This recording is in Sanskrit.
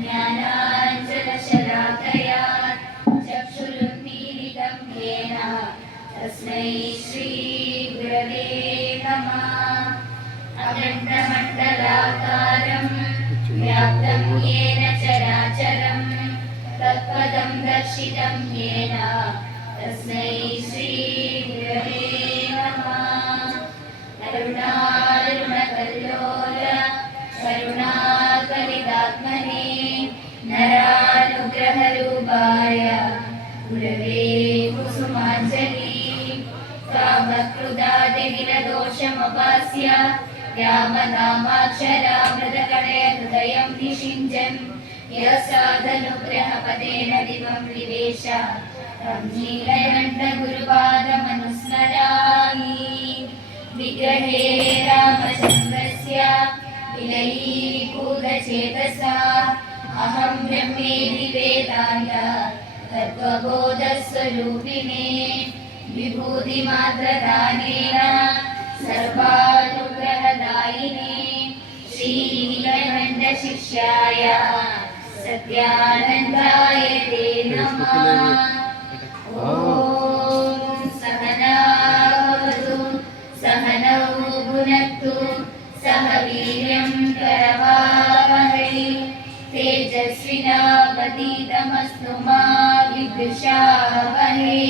ज्ञानाञ्जनशलाकया चक्षुरुन्मीलितं येन तस्मै श्रीगुरवे नमः। अखण्डमण्डलाकारं व्याप्तं येन चराचरं तत्पदं दर्शितं येन तस्मै श्रीगुरवे नमः। करुणारुणकल्लोल करुणाकलितात्मने नरानुग्रहरूपाय गुरवे कुसुमाञ्जलि। कामक्रुदादिविरदोषमपास्य रामनामाक्षरामृतकणे हृदयं निषिञ्चन् यः साधनुग्रहपदेन दिवं विवेश तं नीलकण्ठगुरुपादमनुस्मरामि। विग्रहे रामचन्द्रस्य विलयीभूतचेतसा अहं ब्रह्मेति वेदाय तत्त्वबोधस्वरूपिणे विभूतिमात्रदानेन सर्वानुग्रहदायिने श्रीनीलकण्ठशिष्याय सत्यानन्दाय ते नमः। ॐ सहना भवतु सहनौ भुनक्तु सह वीर्यं करवावहै तेजस्विनावतीतमस्तु मा विद्विषावहै।